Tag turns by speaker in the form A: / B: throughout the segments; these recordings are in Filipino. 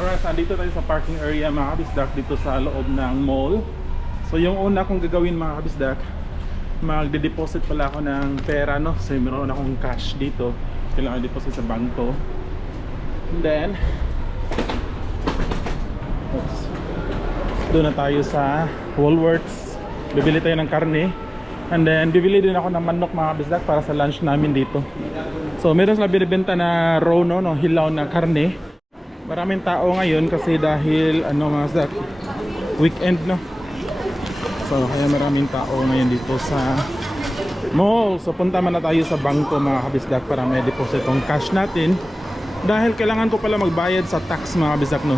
A: Alright, andito tayo sa parking area mga kabisdak dito sa loob ng mall. So yung una kong gagawin mga kabisdak, magde-deposit pala ako ng pera no. So meron akong cash dito. Kailangan deposit sa bangko. And then, oops, doon na tayo sa Woolworths. Bibili tayo ng karne. And then, bibili din ako ng manok mga kabisdak para sa lunch namin dito. So meron sila binibenta na raw no, no hilaw na karne. Maraming tao ngayon kasi dahil ano mga sak weekend no. So kaya maraming tao ngayon dito sa mall. So punta man na tayo sa bangko mga kabisdak para may deposit tong cash natin. Dahil kailangan ko pala magbayad sa tax mga kabisdak no.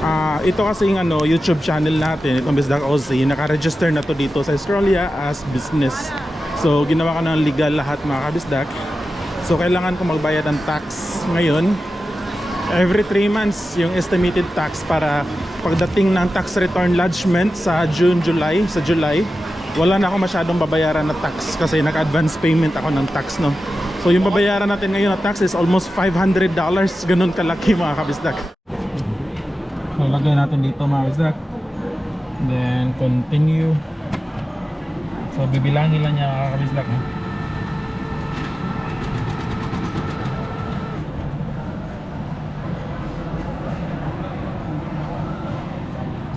A: Ah, ito kasi yung ano, YouTube channel natin, itong Bisdak Aussie, naka-register na to dito sa Australia as business. So ginawa ko ng legal lahat mga kabisdak. So kailangan ko magbayad ng tax ngayon. Every 3 months yung estimated tax para pagdating ng tax return lodgement sa June, July, sa July, wala na ako masyadong babayaran na tax kasi naka-advance payment ako ng tax no. So yung babayaran natin ngayon na tax is almost $500, ganun kalaki mga kabisdak. So lagay natin dito mga kabisdak. Then continue. So bibilangin lang niya mga kabisdak. No?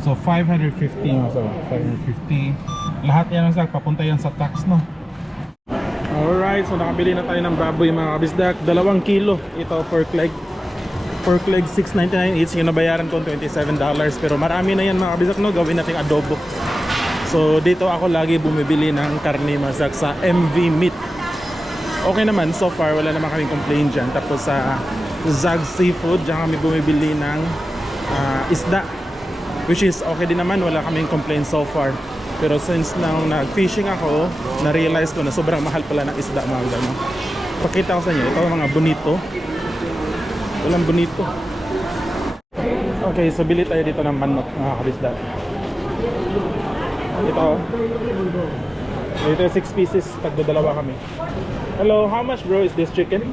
A: So 550 mga sa 550. Lahat yan sa papunta yan sa tax no. Alright, so nakabili na tayo ng baboy mga kabisdak. Dalawang kilo. Ito pork leg. Pork leg 6.99 each. Yung nabayaran ko $27 pero marami na yan mga kabisdak no. Gawin nating adobo. So dito ako lagi bumibili ng karne masak sa MV Meat. Okay naman so far wala naman kaming complaint dyan. Tapos sa Zag Seafood dyan kami bumibili ng ah, isda which is okay din naman wala kaming complaint so far. Pero since nang nag-fishing ako na-realize ko na sobrang mahal pala ng isda mga gano pakita ko sa inyo ito mga bonito. Walang bonito. Okay so bili tayo dito ng manok mga kabisda. Ito. Ito 6 pieces tagdadalawa kami. Hello how much bro is this chicken?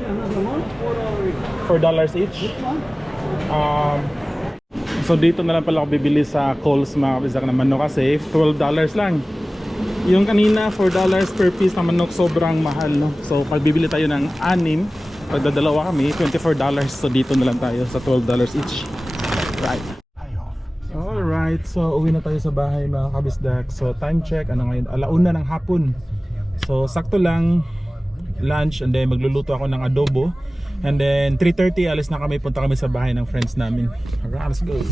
A: $4 each. Um, So dito na lang pala ako bibili sa Coles mga kabisak na manok kasi $12 lang. Yung kanina $4 per piece na manok sobrang mahal no. So pag bibili tayo ng anim, pag dadalawa kami $24. So dito na lang tayo sa $12 each. Right. Alright, so uwi na tayo sa bahay mga kabisdak. So time check, ano ngayon? Alauna ng hapon. So sakto lang lunch and then magluluto ako ng adobo. And then 3.30 alis na kami, punta kami sa bahay ng friends namin. Alright, let's go.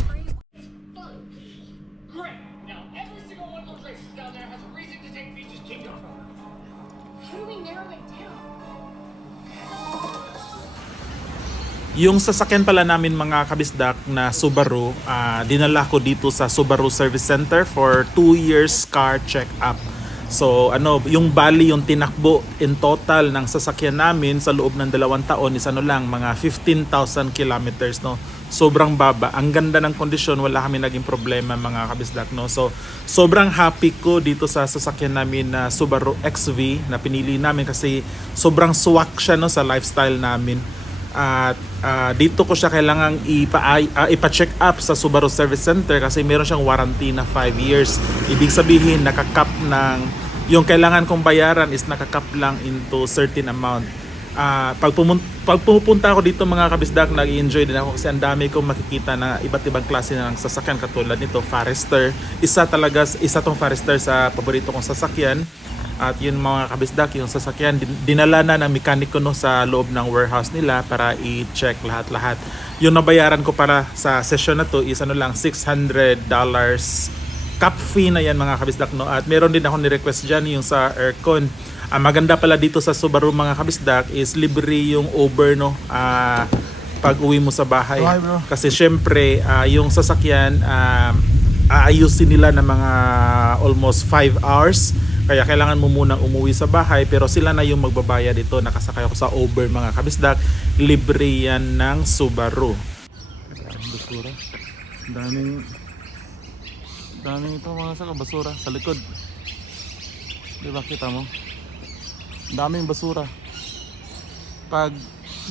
A: Yung sasakyan pala namin mga kabisdak na Subaru, ah, dinala ko dito sa Subaru Service Center for 2 years car check-up. So ano, yung bali yung tinakbo in total ng sasakyan namin sa loob ng dalawang taon is ano lang, mga 15,000 kilometers no. Sobrang baba. Ang ganda ng kondisyon, wala kami naging problema mga kabisdak no. So sobrang happy ko dito sa sasakyan namin na Subaru XV na pinili namin kasi sobrang swak siya no sa lifestyle namin at ah, dito ko siya kailangang ipa, ah, ipa-check up sa Subaru Service Center kasi meron siyang warranty na 5 years. Ibig sabihin nakakap ng yung kailangan kong bayaran is nakakap lang into certain amount. Ah, pag, pumun- pag pumupunta ako dito mga kabisdak, nag-enjoy din ako kasi ang dami kong makikita na iba't ibang klase ng sasakyan katulad nito, Forester. Isa talaga, isa tong Forester sa paborito kong sasakyan. At yun mga kabisdak, yung sasakyan, din- dinala na ng mekaniko no, sa loob ng warehouse nila para i-check lahat-lahat. Yung nabayaran ko para sa session na to is ano lang, $600 cap fee na yan mga kabisdak. No? At meron din ako ni-request dyan yung sa aircon. Ang maganda pala dito sa Subaru mga kabisdak is libre yung over no. Ah, pag uwi mo sa bahay.
B: Hi, bro.
A: Kasi syempre, ah, yung sasakyan, ah, aayusin nila ng mga almost 5 hours. Kaya kailangan mo munang umuwi sa bahay pero sila na yung magbabayad dito. Nakasakay ako sa Uber mga kabisdak. Libre yan ng Subaru. Basura. Daming daming ito mga saka basura sa likod. Di kita mo? Daming basura. Pag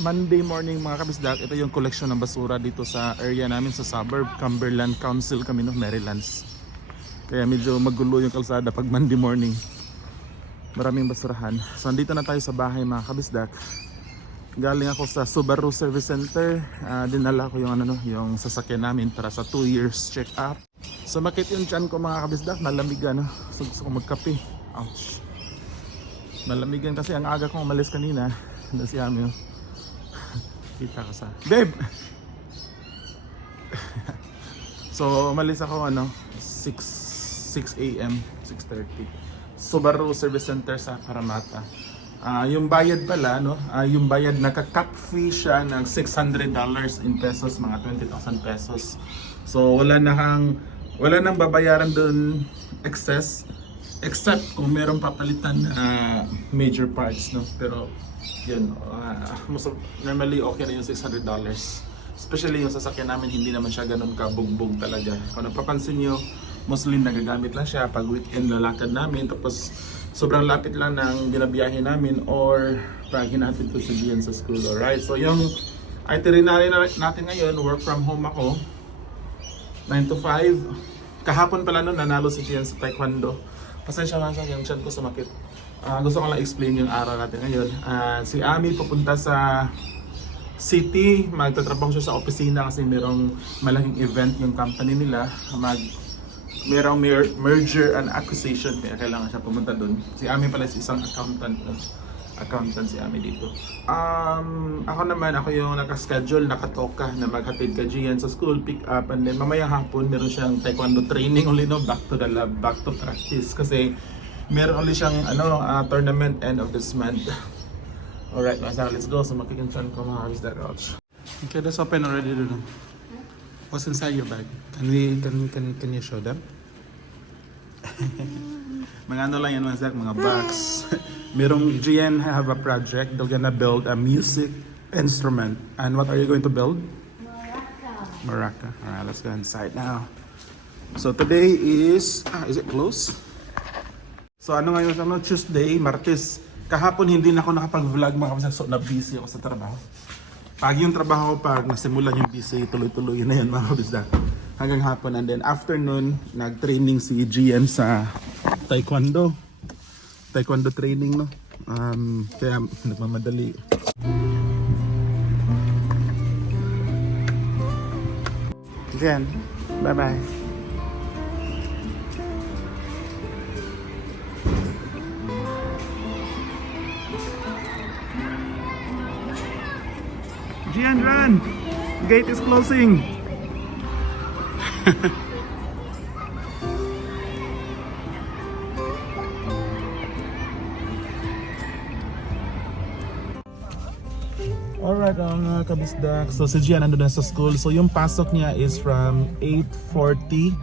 A: Monday morning mga kabisdak, ito yung collection ng basura dito sa area namin sa suburb, Cumberland Council kami no, Marylands. Kaya medyo magulo yung kalsada pag Monday morning. Maraming basurahan. So andito na tayo sa bahay mga kabisdak. Galing ako sa Subaru Service Center. Ah, dinala ko yung ano no, yung sasakyan namin para sa 2 years check up. Sumakit yung tiyan ko mga kabisdak, nalamigan no. So gusto ko magkape. Ouch. Nalamigan kasi ang aga kong umalis kanina. Na si Ami. oh. Kita ko sa... Babe! so, umalis ako ano, 6, 6 a.m., 6.30. Subaru Service Center sa Paramata. Ah, yung bayad pala, no? Ah, yung bayad naka-cap fee siya ng $600 in pesos, mga 20,000 pesos. So, wala na kang, wala nang babayaran doon excess except kung meron papalitan na major parts, no? Pero, yun, of- normally okay na yung $600. Especially yung sasakyan namin, hindi naman siya ganun kabugbog talaga. Kung napapansin nyo, mostly nagagamit lang siya pag weekend lalakad namin. Tapos, sobrang lapit lang ng binabiyahe namin or pag hinatid ko si Gian sa school. Alright, so yung itinerary na- natin ngayon, work from home ako. 9 to 5. Kahapon pala nun, nanalo si Gian sa taekwondo. Pasensya nga sa yung chan ko sumakit. Ah, gusto ko lang explain yung araw natin ngayon. Ah, si Ami pupunta sa city, magtatrabaho siya sa opisina kasi merong malaking event yung company nila. Mag merong mer- merger and acquisition kaya kailangan siya pumunta doon. Si Ami pala is isang accountant. accountant si Ami dito. Um, ako naman, ako yung nakaschedule, nakatoka na maghatid ka Gian sa school, pick up, and then mamaya hapon meron siyang taekwondo training uli no, back to the lab, back to practice. Kasi meron uli siyang ano, ah, tournament end of this month. Alright, Masa, let's go. So makikinchan ko mga habis that couch.
B: Okay, that's open already, Dudu. What's inside your bag? Can we, can, can, can you show them?
A: mga ano lang yan mga Zach, mga box. Merong GN have a project. They're gonna build a music instrument. And what are you going to build?
C: Maraca.
A: Maraca. Alright, let's go inside now. So today is, ah, is it close? So ano ngayon sa ano, Tuesday, Martes. Kahapon hindi na ako nakapag-vlog mga kapatid. So na-busy ako sa trabaho. Pag yung trabaho, pag nasimulan yung busy, tuloy-tuloy na yan mga kapatid. Hanggang hapon. And then afternoon, nag-training si GM sa Taekwondo. Taekwondo training, no? Um, kaya nagmamadali. Jen, bye-bye. Gian, run! Gate is closing. Alright, ang mga kabisdak. So si Gian nandun na sa school. So yung pasok niya is from 8.40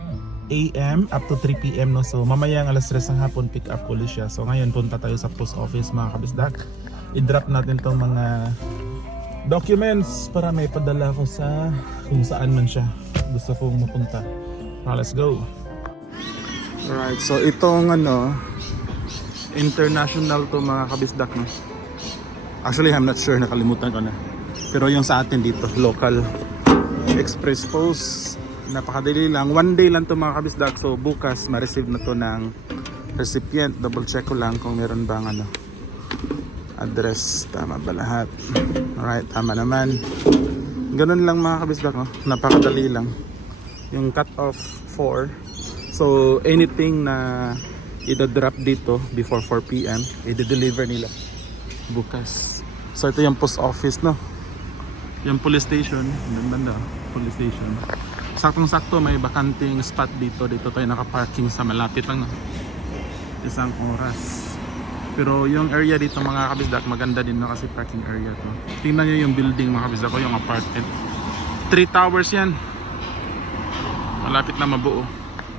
A: a.m. up to 3 p.m. No? So mamaya ang alas 3 ng hapon pick up ulit siya. So ngayon punta tayo sa post office mga kabisdak. I-drop natin tong mga documents para may padala ko sa kung saan man siya gusto kong mapunta. Ah, let's go. Alright, so itong ano international to mga kabisdak no. Actually, I'm not sure. Nakalimutan ko na. Pero yung sa atin dito, local express post. Napakadali lang. One day lang to mga kabisdak. So bukas, ma-receive na to ng recipient. Double check ko lang kung meron bang ano address. Tama ba lahat? Alright, tama naman. Ganun lang mga kabisdak. No? Napakadali lang. Yung cut off 4. So anything na ida-drop dito before 4 p.m. i-deliver nila bukas. So ito yung post office no. Yung police station, yung banda, police station. Saktong-sakto may bakanting spot dito. Dito tayo nakaparking sa malapit lang no. Isang oras. Pero yung area dito mga kabisdak, maganda din na kasi parking area to. Tingnan nyo yung building mga kabisdak ko, yung apartment. Three towers yan. Malapit na mabuo.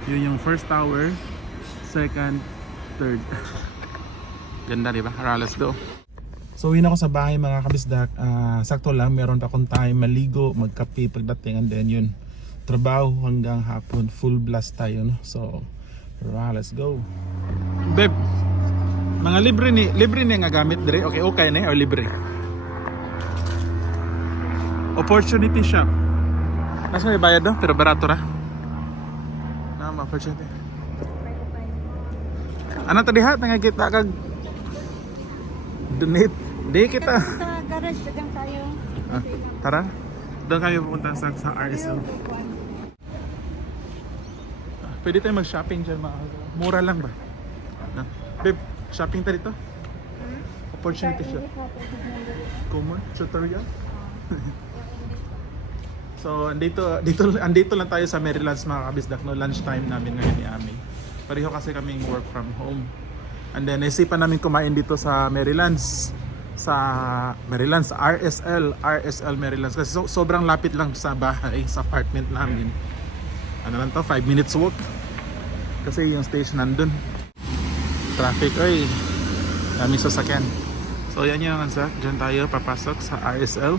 A: Yun yung first tower, second, third. Ganda di ba? Tara, let's go. So na ako sa bahay mga kabisdak. Ah, sakto lang, meron pa akong time maligo, magkape pagdating and then yun. Trabaho hanggang hapon, full blast tayo no. So, tara, let's go. Beb, mga libre ni libre ni nga gamit dire. Okay, okay na or libre. Opportunity shop. Nasa may bayad no? Pero barato ra. Naman, opportunity. Ano to diha? Tanga kita kag donate. Di kita.
C: Sa garage, dagang tayo.
A: Ah, tara. Doon kami pupunta sa, sa RSL. Ah, Pwede tayo mag-shopping dyan mga Mura lang ba? Ah, babe, shopping tayo dito? Opportunity shop. Kumar, tutorial. so, andito, dito, andito lang tayo sa Maryland's mga kabisdak no lunch time namin ngayon ni Ami. Pareho kasi kaming work from home. And then, naisipan namin kumain dito sa Maryland's sa Maryland's RSL, RSL Maryland's kasi so, sobrang lapit lang sa bahay, sa apartment namin. Ano lang to, 5 minutes walk. Kasi yung station nandun. Traffic, oy. Daming sasakyan. So yan yung ansa, dyan tayo papasok sa RSL.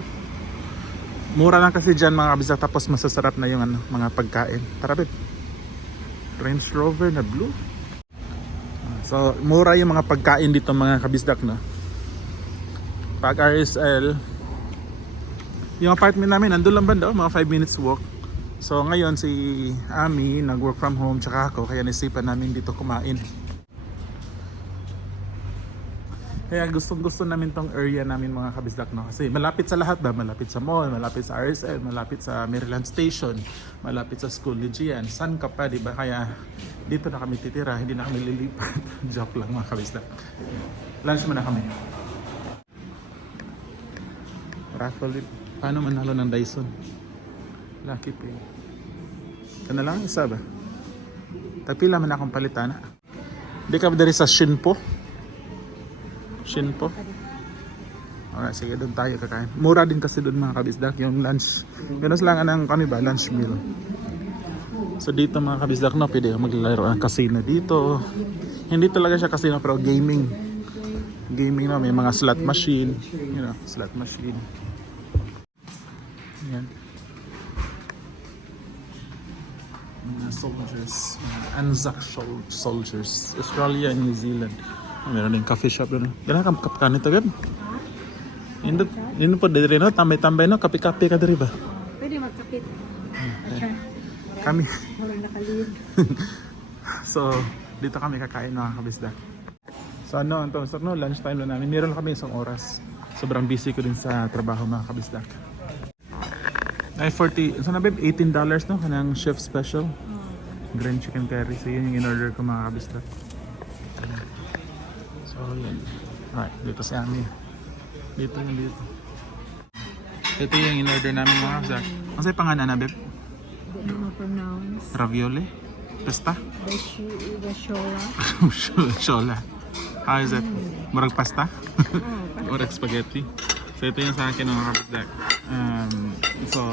A: Mura lang kasi dyan mga kabisak tapos masasarap na yung ano, mga pagkain. Tara babe. Range Rover na blue. So mura yung mga pagkain dito mga kabisdak no. Pag RSL, yung apartment namin nandun lang banda, oh, mga 5 minutes walk. So ngayon si Ami nag-work from home tsaka ako kaya nisipan namin dito kumain. Kaya gustong gusto namin tong area namin mga kabisdak no kasi malapit sa lahat ba malapit sa mall, malapit sa RSL, malapit sa Maryland Station, malapit sa school ni Gian. San ka pa, di ba? Kaya dito na kami titira, hindi na kami lilipat. Joke lang mga kabisdak. Lunch muna kami. Raffle, paano manalo ng Dyson? Lucky Pay. Ito na lang isa ba? Tagpila man akong palitan. Di ka ba dari sa Shinpo? Shinpo? Alright, sige doon tayo kakain. Mura din kasi doon mga kabisdak yung lunch. Ganun lang ang kami ba, lunch meal. So dito mga kabisdak no, pwede kang maglalaro ng casino dito. Hindi talaga siya casino pero gaming. Gaming na may mga slot machine, you know, slot machine. Yan. Mga soldiers, mga Anzac sol- soldiers, Australia and New Zealand. Ah, Meron din coffee shop doon. Ganun ka kapitan ito gab. Hindi, hindi po diri no, tambay-tambay no, kape-kape ka diri ba?
C: Pwede magkapit. Acha,
A: Kami.
C: walang nakalid.
A: So, dito kami kakain mga kabisdak. So ano, ang so, no, lunch time lang namin. Meron kami isang oras. Sobrang busy ko din sa trabaho mga kabisdak. Ay, 40, so na babe, $18 no? Kanang chef special. Green chicken curry. So yun yung in-order ko mga kabisdak. So yun. Alright, dito si Ami. Dito yung dito. Ito yung in-order namin mga kabisdak. Ano sa'yo pangalan na babe?
C: Hindi mo pronounce.
A: Ravioli? Pesta?
C: Dashi, Dashola.
A: Shola. How is it? Murag pasta?
C: Oh,
A: Murag spaghetti? So ito yung sa akin mga kapitdak. Um, so,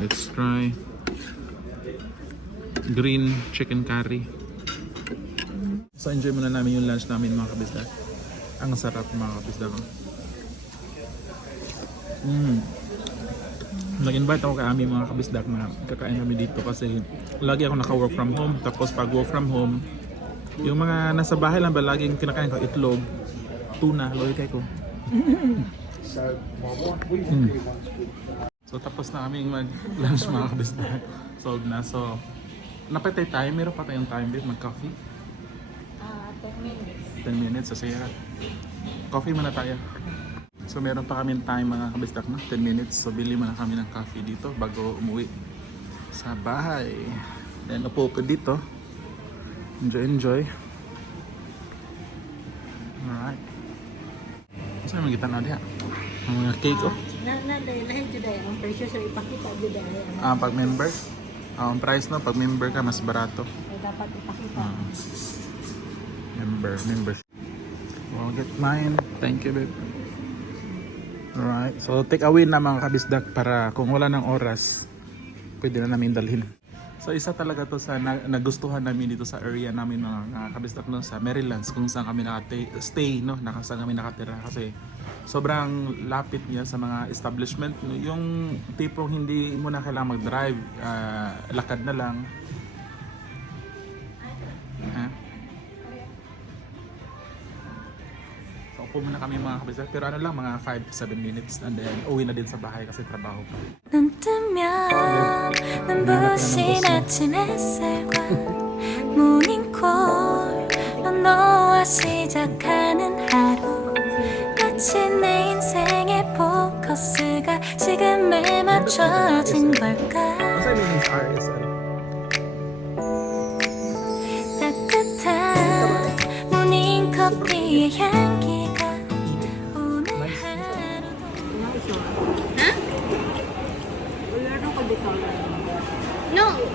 A: let's try green chicken curry. So enjoy muna namin yung lunch namin mga kabisdak. Ang sarap mga kabisdak. Mm. Nag-invite ako kay Ami mga kabisdak na kakain kami dito kasi lagi ako naka-work from home. Tapos pag work from home, yung mga nasa bahay lang ba laging kinakain ko itlog, tuna, loy kay ko. Mm. So tapos na kaming mag-lunch mga kabisdak. Solved na. So, napatay tayo. Meron pa tayong time babe, mag-coffee.
C: Ah, 10 minutes.
A: 10 minutes, so sige. Coffee muna tayo. So meron pa kami time mga kabistak na 10 minutes. So bili muna kami ng coffee dito bago umuwi sa bahay. Then upo ko dito. Enjoy, enjoy. Alright. Saan mga kita na diha? Ang mga cake oh.
C: Na, na, dahil dyan dahil. Ang presyo sa ipakita dahil.
A: Ah, pag member. Ah, ang price no, pag member ka mas barato.
C: Ay, dapat ipakita.
A: Ah. member, membership. Well, get mine. Thank you, babe. Alright. So, take away na mga kabisdak para kung wala ng oras, pwede na namin dalhin. So, isa talaga to sa na, nagustuhan namin dito sa area namin mga, mga kabisdak no, sa Maryland kung saan kami nakate stay, no, nakasaan kami nakatira kasi sobrang lapit niya sa mga establishment. No, yung tipong hindi mo na kailangan mag-drive, ah, lakad na lang. Ha? So, Takbo muna kami mga kabisdak. Pero ano lang, mga 5 to 7 minutes. And then, uwi na din sa bahay kasi trabaho pa.
D: 눈 눈부신 아침 햇살과 모닝콜로 너와 시작하는 하루. 마치 내 인생의 포커스가 지금에 맞춰진 걸까? 따뜻한 모닝커피의 향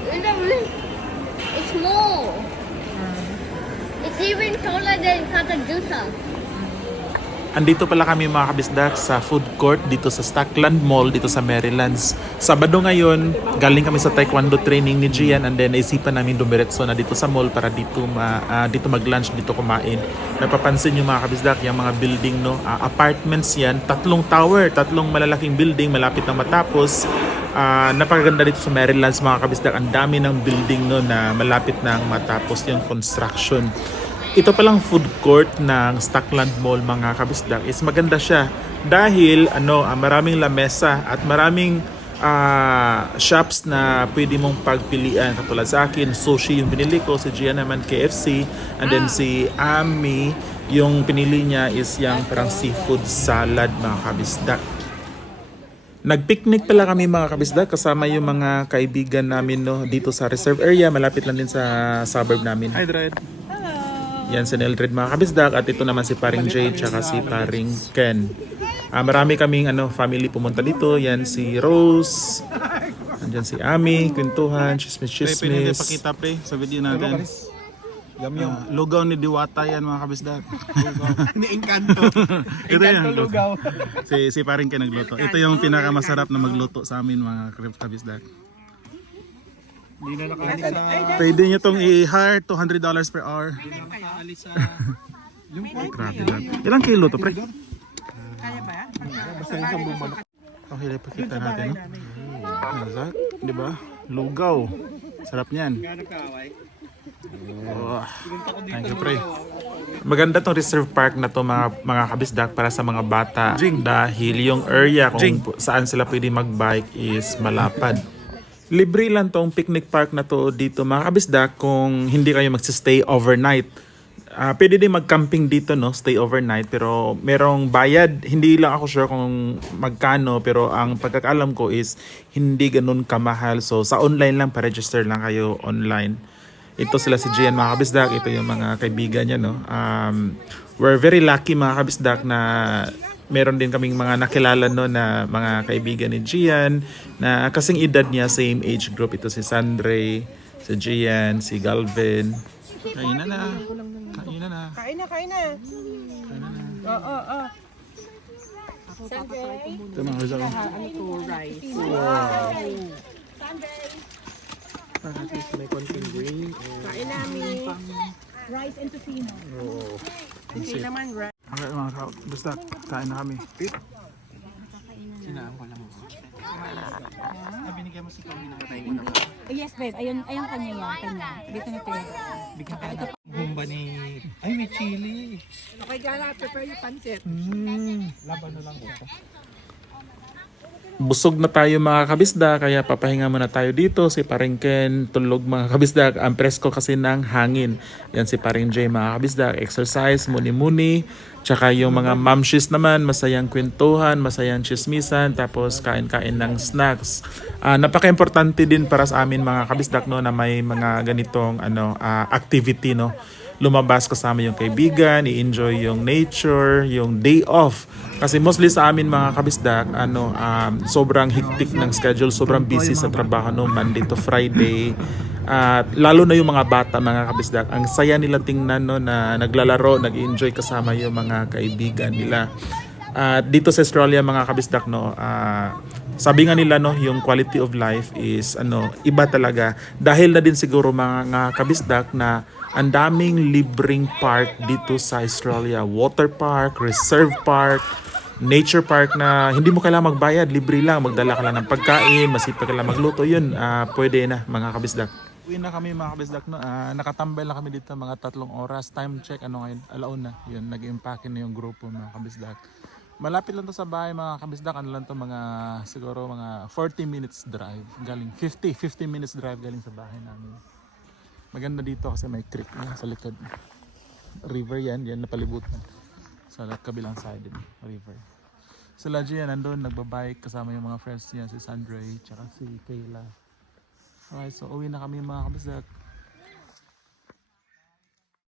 E: It's small. It's even taller than Catajusa.
A: Andito pala kami mga kabisdak sa food court dito sa Stockland Mall dito sa Marylands. Sabado ngayon, galing kami sa taekwondo training ni Gian and then naisipan namin dumiretso na dito sa mall para dito ma, ah, dito mag-lunch, dito kumain. Napapansin yung mga kabisdak, yung mga building no, ah, apartments yan, tatlong tower, tatlong malalaking building malapit na matapos. Ah, napakaganda dito sa Marylands mga kabisdak, ang dami ng building no na malapit nang matapos yung construction. Ito palang food court ng Stockland Mall mga kabisdak is maganda siya dahil ano ah, maraming lamesa at maraming ah, shops na pwede mong pagpilian. Katulad sa akin sushi yung pinili ko si Gia naman KFC and then si Ami yung pinili niya is yung parang seafood salad mga kabisdak Nagpicnic pala kami mga kabisdak kasama yung mga kaibigan namin no dito sa reserve area malapit lang din sa suburb namin. Hi Dred. Yan si Neldred mga kabisdak at ito naman si Paring Jay tsaka si Paring Ken. Ah, marami kaming ano, family pumunta dito. Yan si Rose. Andyan si Ami, kwentuhan, chismis
B: Pre, pwede
A: chismis.
B: pakita pre sa video natin. Yum yum. lugaw ni Diwata yan mga kabisdak. Ni Encanto. Ito yan. lugaw. si, si paring Ken nagluto. Ito yung pinakamasarap na magluto sa amin mga kabisdak. Pwede nyo tong i-hire $200 per hour. Grabe lang. Ilang kilo to pre?
C: Kaya ba?
B: Okay, pakita natin. No? Nazak, di ba? Lugaw. Sarap niyan. Oh, thank you, pre.
A: Maganda tong reserve park na to mga mga kabisdak para sa mga bata dahil yung area kung
B: Jing.
A: saan sila pwede magbike is malapad. Libre lang tong picnic park na to dito mga kabisdak kung hindi kayo magsistay overnight. Ah, pwede din mag-camping dito no, stay overnight pero merong bayad. Hindi lang ako sure kung magkano pero ang pagkakaalam ko is hindi ganun kamahal. So sa online lang pa-register lang kayo online. Ito sila si Gian mga kabisdak, ito yung mga kaibigan niya no. Um, we're very lucky mga kabisdak na meron din kaming mga nakilala no na mga kaibigan ni Gian na kasing edad niya, same age group. Ito si Sandre, si Gian, si Galvin.
B: Kain na na. Kain na na.
C: Kain na, kain na. Oo, oo.
B: Ito mga kabisdak. oh.
C: Ano to, rice? Kain namin. Rice and tocino. Okay naman, rice.
B: Okay mga kabisdak, kain na kami.
F: Oh, yes, babe. Ayun, ayun kanya yan. Kanya. Dito na tayo. Ito pa.
B: Bumba ni... Ay, may chili.
C: Okay, Gala, prepare yung pancit.
A: Busog na tayo mga kabisda kaya papahinga muna tayo dito. Si Paring Ken tulog mga kabisda. Ang presko kasi ng hangin. Yan si Paring J mga kabisda. Exercise, muni-muni. Tsaka yung mga mamshis naman, masayang kwentuhan, masayang chismisan, tapos kain-kain ng snacks. Ah, napaka-importante din para sa amin mga kabisdak no, na may mga ganitong ano, ah, activity. No? Lumabas kasama yung kaibigan, i-enjoy yung nature, yung day off. Kasi mostly sa amin mga kabisdak, ano, um, sobrang hectic ng schedule, sobrang busy sa trabaho no, Monday to Friday. At lalo na yung mga bata, mga kabisdak, ang saya nila tingnan no, na naglalaro, nag-enjoy kasama yung mga kaibigan nila. At dito sa Australia mga kabisdak no, ah, sabi nga nila no, yung quality of life is ano, iba talaga dahil na din siguro mga, mga kabisdak na ang daming libreng park dito sa Australia. Water park, reserve park, nature park na hindi mo kailangan magbayad, libre lang. Magdala ka lang ng pagkain, masipag ka lang magluto, yun, ah, pwede na mga kabisdak. Uwi na kami mga kabisdak no. Ah, nakatambay lang kami dito mga tatlong oras. Time check ano ngayon, alauna. Yun, nag-impake na yung grupo mga kabisdak. Malapit lang to sa bahay mga kabisdak. Ano lang to mga siguro mga 40 minutes drive galing 50 50 minutes drive galing sa bahay namin. Maganda dito kasi may creek na sa likod. River yan, yan napalibutan. Sa kabilang side din, river. Si Laji yan nandun, nagbabike kasama yung mga friends niya, si Sandre, tsaka si Kayla. Okay, so uwi na kami mga kabisdak.